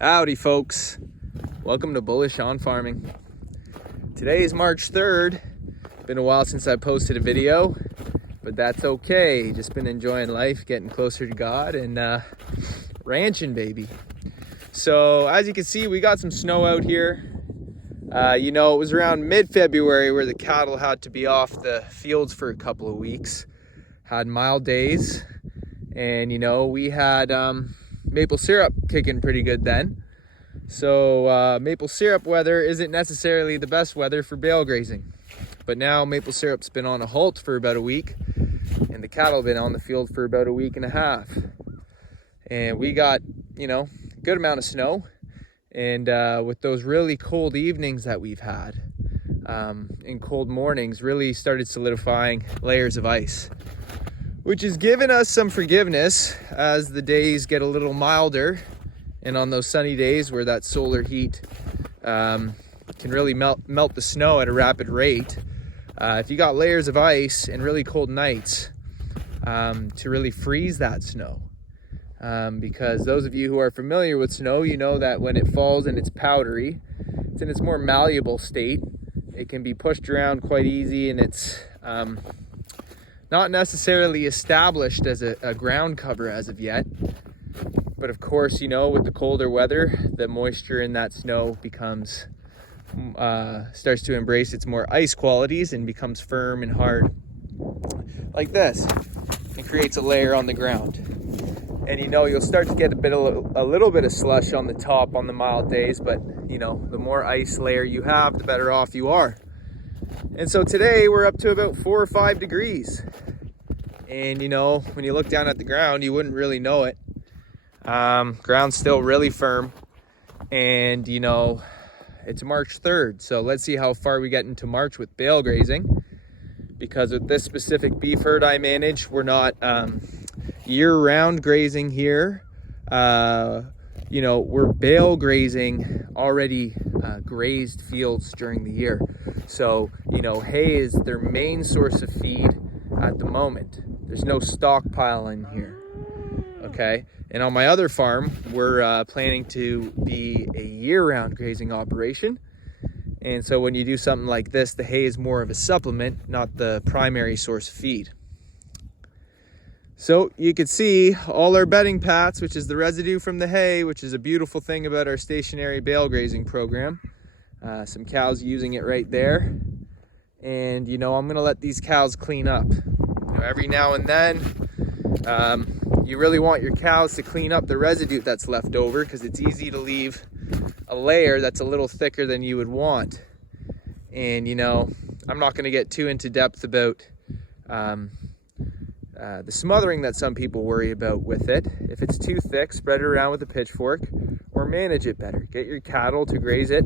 Howdy folks, welcome to Bullish on Farming. Today is March 3rd. Been a while since I posted a video, but that's okay. Just been enjoying life, getting closer to God, and ranching, baby. So as you can see, we got some snow out here. It was around mid-February where the cattle had to be off the fields for a couple of weeks. Had mild days, and we had maple syrup kicking pretty good then. So maple syrup weather isn't necessarily the best weather for bale grazing. But now maple syrup's been on a halt for about a week, and the cattle have been on the field for about a week and a half. And we got, a good amount of snow. And with those really cold evenings that we've had, and cold mornings, really started solidifying layers of ice, which has given us some forgiveness as the days get a little milder. And on those sunny days where that solar heat can really melt the snow at a rapid rate, if you got layers of ice and really cold nights, to really freeze that snow. Because those of you who are familiar with snow, you know that when it falls and it's powdery, it's in its more malleable state. It can be pushed around quite easy, and it's not necessarily established as a ground cover as of yet. But of course, with the colder weather, the moisture in that snow becomes, starts to embrace its more ice qualities and becomes firm and hard like this, and creates a layer on the ground. And you'll start to get a little bit of slush on the top on the mild days, but the more ice layer you have, the better off you are. And so today we're up to about 4 or 5 degrees. And when you look down at the ground, you wouldn't really know it. Ground's still really firm, and it's March 3rd, so let's see how far we get into March with bale grazing, because with this specific beef herd I manage, we're not year-round grazing here. We're bale grazing already grazed fields during the year, so hay is their main source of feed at the moment. There's no stockpile in here, okay? And on my other farm, we're planning to be a year-round grazing operation. And so when you do something like this, the hay is more of a supplement, not the primary source of feed. So you can see all our bedding pats, which is the residue from the hay, which is a beautiful thing about our stationary bale grazing program. Some cows using it right there. And I'm gonna let these cows clean up. Every now and then, you really want your cows to clean up the residue that's left over, because it's easy to leave a layer that's a little thicker than you would want. And I'm not going to get too into depth about the smothering that some people worry about with it. If it's too thick, spread it around with a pitchfork, or manage it better. Get your cattle to graze it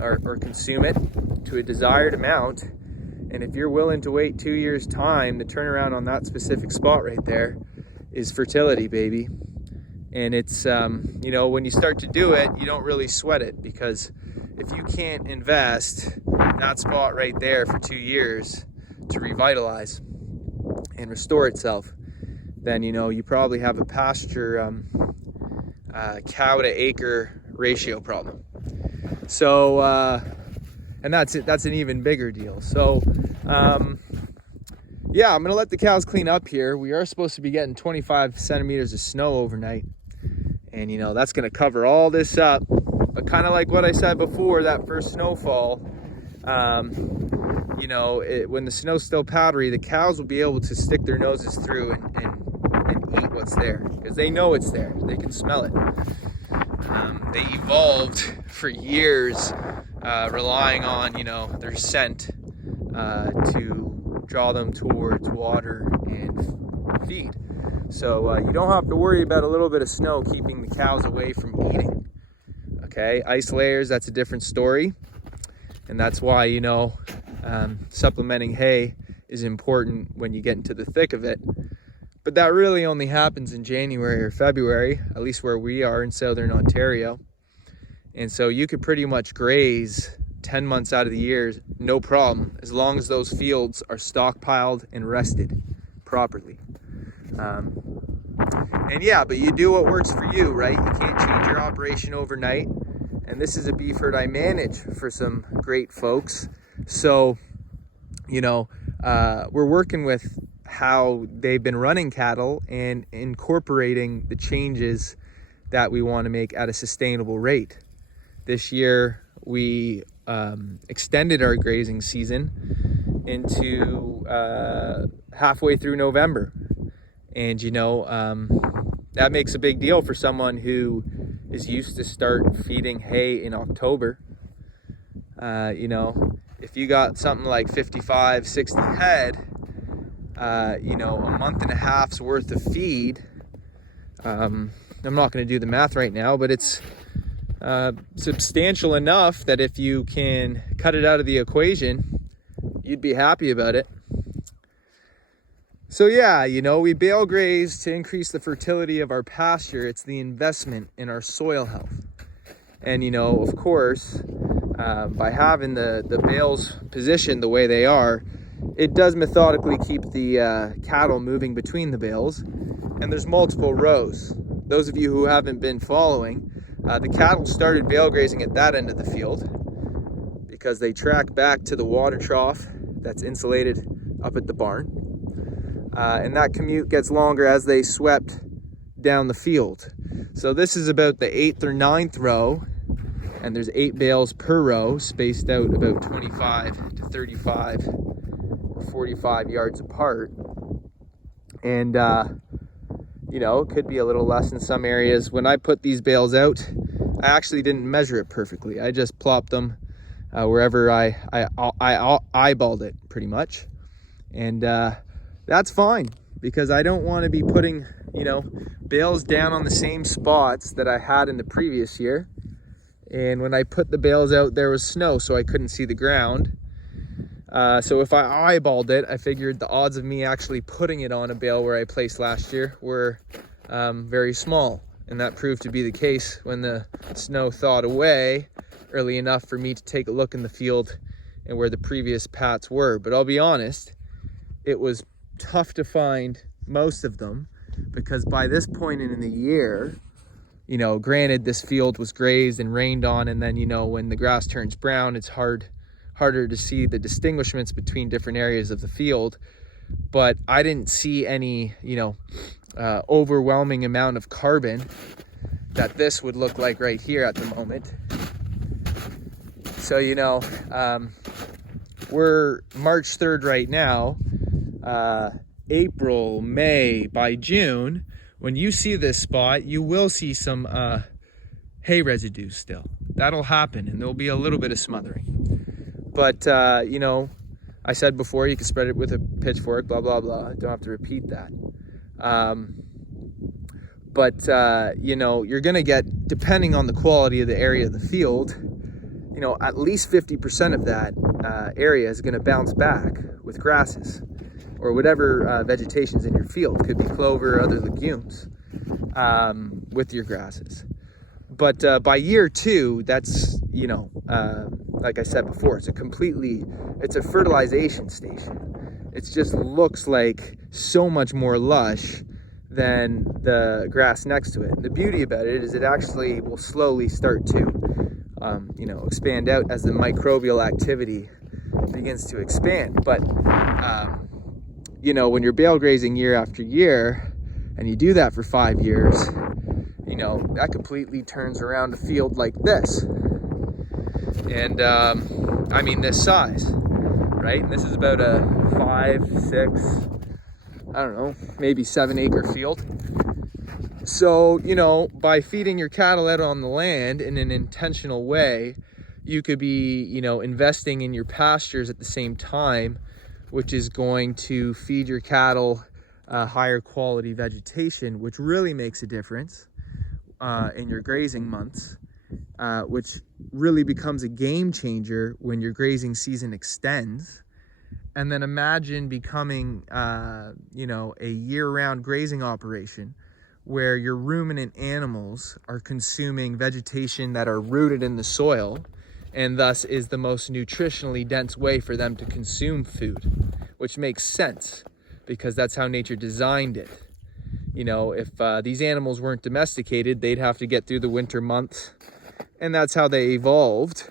or consume it to a desired amount. And if you're willing to wait 2 years' time, the turnaround on that specific spot right there is fertility, baby. And it's when you start to do it, you don't really sweat it, because if you can't invest that spot right there for 2 years to revitalize and restore itself, then you probably have a pasture cow to acre ratio problem. So and that's an even bigger deal. So yeah, I'm gonna let the cows clean up here. We are supposed to be getting 25 centimeters of snow overnight, and that's gonna cover all this up. But kind of like what I said before, that first snowfall, when the snow's still powdery, the cows will be able to stick their noses through and eat what's there, because they know it's there. They can smell it. They evolved for years relying on their scent to draw them towards water and feed. So you don't have to worry about a little bit of snow keeping the cows away from eating. Okay, ice layers, that's a different story. And that's why, supplementing hay is important when you get into the thick of it. But that really only happens in January or February, at least where we are in Southern Ontario. And so you could pretty much graze 10 months out of the year, no problem, as long as those fields are stockpiled and rested properly. And yeah, but you do what works for you, right? You can't change your operation overnight, and this is a beef herd I manage for some great folks. So, you know, we're working with how they've been running cattle and incorporating the changes that we want to make at a sustainable rate. This year, we extended our grazing season into halfway through November. And, you know, that makes a big deal for someone who is used to start feeding hay in October. You know, if you got something like 55, 60 head, you know, a month and a half's worth of feed, I'm not going to do the math right now, but it's substantial enough that if you can cut it out of the equation, you'd be happy about it. So yeah, you know, we bale graze to increase the fertility of our pasture. It's the investment in our soil health. And, you know, of course, by having the bales positioned the way they are, it does methodically keep the cattle moving between the bales. And there's multiple rows. Those of you who haven't been following, the cattle started bale grazing at that end of the field because they track back to the water trough that's insulated up at the barn. And that commute gets longer as they swept down the field. So this is about the 8th or 9th row, and there's 8 bales per row, spaced out about 25 to 35 or 45 yards apart. And, you know, it could be a little less in some areas. When I put these bales out, I actually didn't measure it perfectly. I just plopped them wherever I eyeballed it pretty much. And that's fine, because I don't want to be putting, you know, bales down on the same spots that I had in the previous year. And when I put the bales out, there was snow, so I couldn't see the ground. So if I eyeballed it, I figured the odds of me actually putting it on a bale where I placed last year were very small. And that proved to be the case when the snow thawed away early enough for me to take a look in the field and where the previous pats were. But I'll be honest, it was tough to find most of them, because by this point in the year, you know, granted this field was grazed and rained on, and then, you know, when the grass turns brown, it's harder to see the distinguishments between different areas of the field. But I didn't see any, you know, overwhelming amount of carbon that this would look like right here at the moment. So, you know, we're March 3rd right now. April, May, by June, when you see this spot, you will see some hay residue still. That'll happen, and there'll be a little bit of smothering. But, you know, I said before, you can spread it with a pitchfork, blah, blah, blah. I don't have to repeat that. You know, you're going to get, depending on the quality of the area of the field, you know, at least 50% of that area is going to bounce back with grasses, or whatever vegetation's in your field. Could be clover or other legumes with your grasses. But by year 2, that's, you know, like I said before, it's a fertilization station. It just looks like so much more lush than the grass next to it. And the beauty about it is it actually will slowly start to, you know, expand out as the microbial activity begins to expand. But you know, when you're bale grazing year after year, and you do that for 5 years, you know, that completely turns around a field like this. And I mean this size, right? And this is about a 5, 6, I don't know, maybe 7 acre field. So, you know, by feeding your cattle out on the land in an intentional way, you could be, you know, investing in your pastures at the same time, which is going to feed your cattle higher quality vegetation, which really makes a difference in your grazing months, which really becomes a game changer when your grazing season extends. And then imagine becoming, you know, a year-round grazing operation where your ruminant animals are consuming vegetation that are rooted in the soil, and thus is the most nutritionally dense way for them to consume food, which makes sense because that's how nature designed it. You know, if these animals weren't domesticated, they'd have to get through the winter months. And that's how they evolved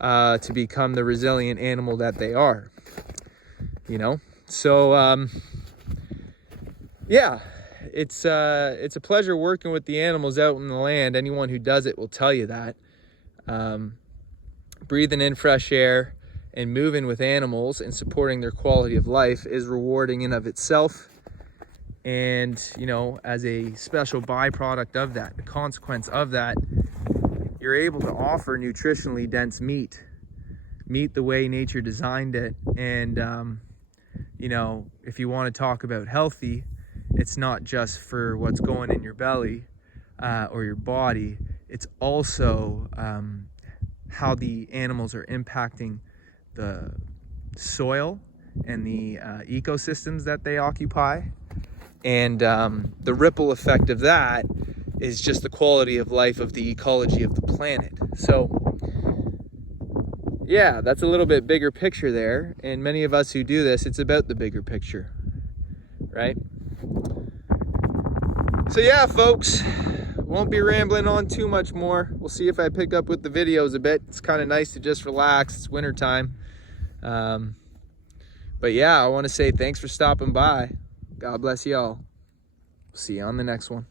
to become the resilient animal that they are. You know, so yeah, it's a pleasure working with the animals out in the land. Anyone who does it will tell you that. Breathing in fresh air and moving with animals and supporting their quality of life is rewarding in of itself. And, you know, as a special byproduct of that, the consequence of that, you're able to offer nutritionally dense meat the way nature designed it. And, you know, if you want to talk about healthy, it's not just for what's going in your belly or your body. It's also how the animals are impacting the soil and the ecosystems that they occupy. And the ripple effect of that is just the quality of life of the ecology of the planet. So yeah, that's a little bit bigger picture there. And many of us who do this, it's about the bigger picture, right? So yeah, folks, won't be rambling on too much more. We'll see if I pick up with the videos a bit. It's kind of nice to just relax. It's winter time. But yeah, I want to say thanks for stopping by. God bless y'all. See you on the next one.